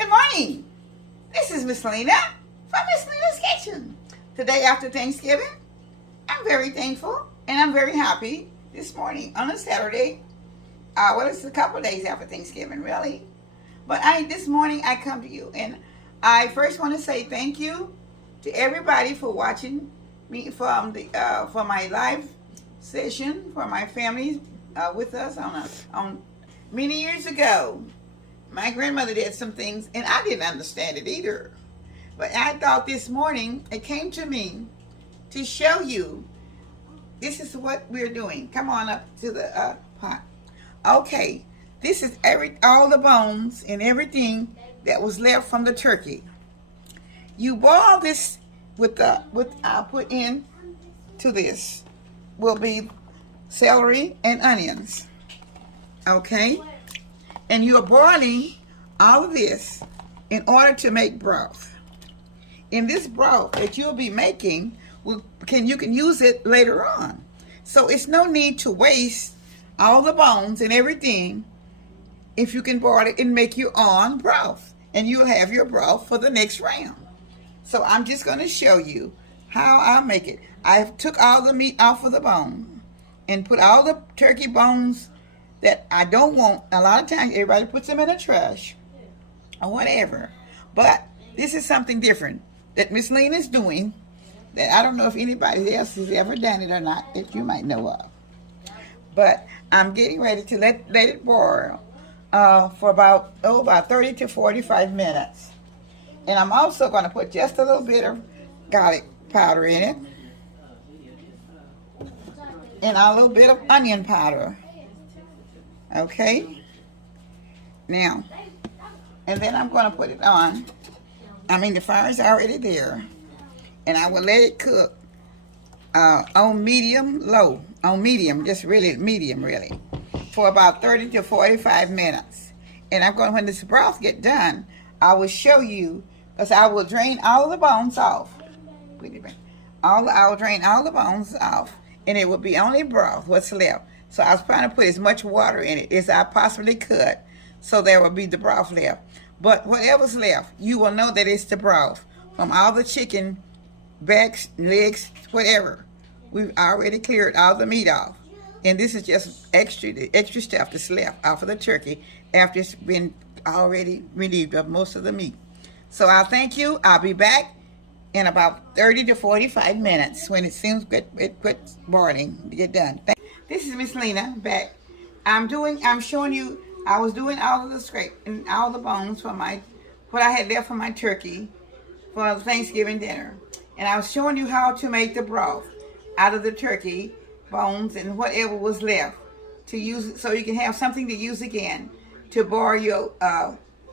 Good morning. This is Miss Lena from Miss Lena's Kitchen. Today after Thanksgiving, I'm very thankful and I'm very happy this morning on a Saturday. It's a couple of days after Thanksgiving, really. But this morning I come to you and I first want to say thank you to everybody for watching me from for my live session for my family with us on many years ago. My grandmother did some things and I didn't understand it either. But I thought this morning it came to me to show you this is what we're doing. Come on up to the pot. Okay, this is all the bones and everything that was left from the turkey. You boil this I'll put in to this will be celery and onions. Okay? And you're boiling all of this in order to make broth. In this broth that you'll be making, you can use it later on. So it's no need to waste all the bones and everything if you can boil it and make your own broth. And you'll have your broth for the next round. So I'm just going to show you how I make it. I took all the meat off of the bone and put all the turkey bones that I don't want. A lot of times everybody puts them in a trash or whatever. But this is something different that Miss Lena is doing that I don't know if anybody else has ever done it or not that you might know of. But I'm getting ready to let it boil for about 30 to 45 minutes. And I'm also going to put just a little bit of garlic powder in it. And a little bit of onion powder. Okay? Now, and then I'm going to put it on. The fire's already there. And I will let it cook on medium-low. On medium, just really medium, really. For about 30 to 45 minutes. And when this broth get done, I will show you, because I will drain all the bones off. I will drain all the bones off. And it will be only broth, what's left. So I was trying to put as much water in it as I possibly could. So there will be the broth left. But whatever's left, you will know that it's the broth. From all the chicken, backs, legs, whatever. We've already cleared all the meat off. And this is just the extra stuff that's left off of the turkey after it's been already relieved of most of the meat. So I'll thank you. I'll be back in about 30 to 45 minutes when it seems it quits boiling to get done. This is Miss Lena back. I'm showing you, I was doing all of the scrape and all the bones from what I had left from my turkey for Thanksgiving dinner. And I was showing you how to make the broth out of the turkey bones and whatever was left to use, so you can have something to use again to boil your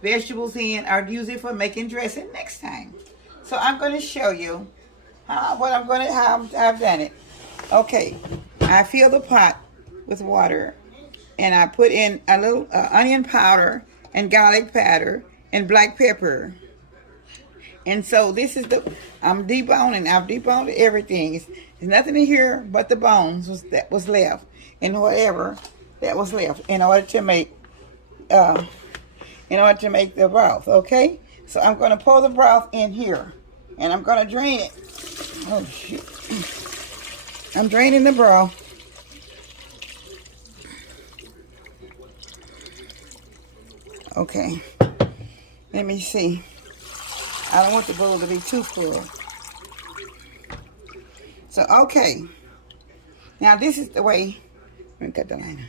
vegetables in or use it for making dressing next time. So I'm going to show you how I've done it. Okay, I fill the pot with water and I put in a little onion powder and garlic powder and black pepper. And so this is I'm deboning. I've deboned everything. There's nothing in here but the bones that was left and whatever that was left in order to make the broth. Okay, so I'm going to pour the broth in here and I'm going to drain it. Oh shoot! I'm draining the broth. Okay, let me see. I don't want the bowl to be too full. So, okay. Now, this is the way, let me cut the line.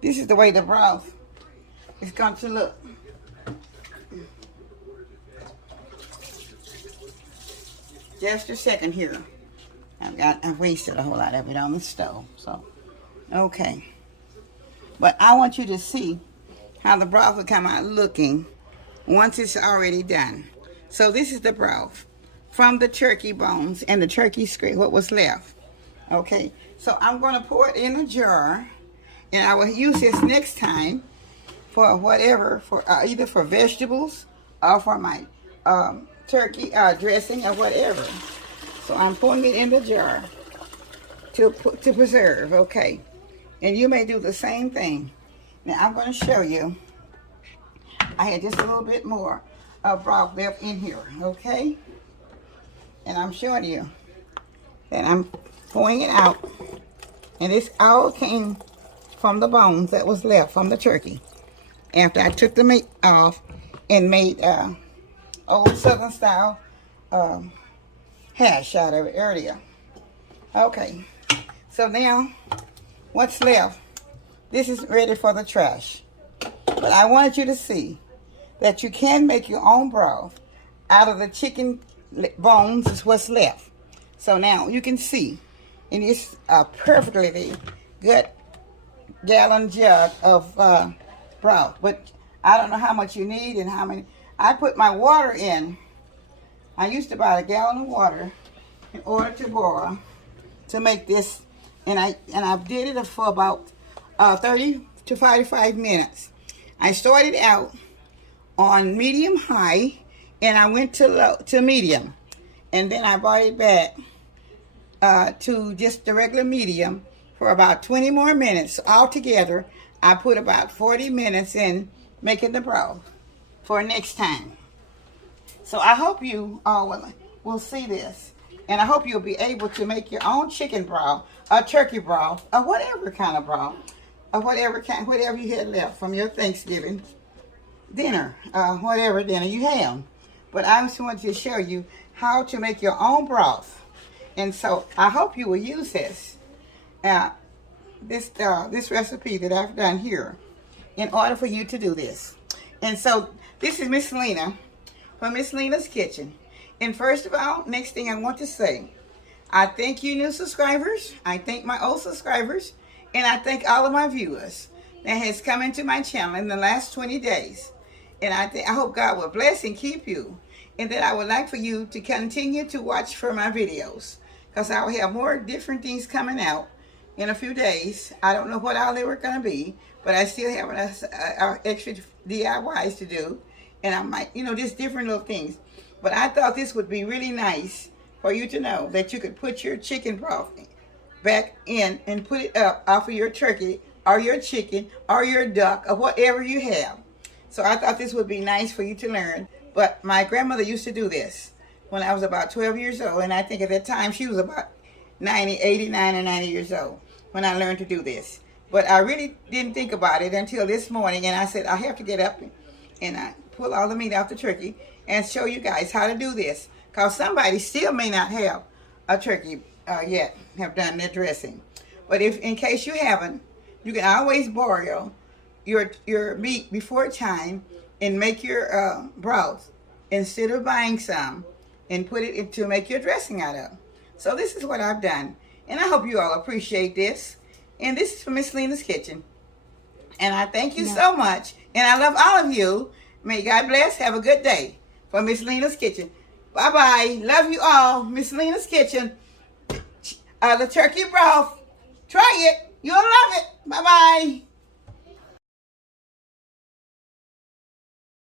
This is the way the broth is going to look. Just a second here. I've wasted a whole lot of it on the stove. So, okay. But I want you to see how the broth will come out looking once it's already done. So this is the broth from the turkey bones and the turkey scrape, what was left. Okay, so I'm going to pour it in a jar, and I will use this next time for whatever, for either for vegetables or for my turkey dressing or whatever. So I'm pouring it in the jar to preserve. Okay, and you may do the same thing. Now I'm going to show you. I had just a little bit more. broth left in here, okay? And I'm showing you that I'm pouring it out. And this all came from the bones that was left from the turkey after I took the meat off and made old Southern style hash out of it earlier. Okay, so now what's left? This is ready for the trash. But I wanted you to see that you can make your own broth out of the chicken bones is what's left. So now you can see in this perfectly good gallon jug of broth. But I don't know how much you need and how many. I put my water in. I used to buy a gallon of water in order to boil to make this, and I did it for about 30 to 45 minutes. I started out on medium high, and I went to medium, and then I brought it back to just the regular medium for about 20 more minutes. Altogether, I put about 40 minutes in making the broth for next time. So I hope you all will see this, and I hope you'll be able to make your own chicken broth, or turkey broth, or whatever kind of broth, or whatever you had left from your Thanksgiving dinner, whatever dinner you have. But I just wanted to show you how to make your own broth, and so I hope you will use this this recipe that I've done here in order for you to do this. And so this is Miss Lena from Miss Lena's Kitchen. And first of all, next thing I want to say, I thank you new subscribers, I thank my old subscribers, and I thank all of my viewers that has come into my channel in the last 20 days. And I hope God will bless and keep you, and that I would like for you to continue to watch for my videos, because I will have more different things coming out in a few days. I don't know what all they were going to be, but I still have extra DIYs to do, and I might, just different little things. But I thought this would be really nice for you to know that you could put your chicken broth back in and put it up off of your turkey or your chicken or your duck or whatever you have. So I thought this would be nice for you to learn. But my grandmother used to do this when I was about 12 years old, and I think at that time she was about 89 or 90 years old when I learned to do this. But I really didn't think about it until this morning, and I said I have to get up and I pull all the meat off the turkey and show you guys how to do this, because somebody still may not have a turkey yet, have done their dressing. But if in case you haven't, you can always boil your meat before time and make your broth instead of buying some and put it to make your dressing out of. So this is what I've done, and I hope you all appreciate this. And this is from Miss Lena's Kitchen, and I thank you so much, and I love all of you. May God bless. Have a good day from Miss Lena's Kitchen. Bye-bye. Love you all. Miss Lena's Kitchen. The turkey broth. Try it. You'll love it. Bye-bye.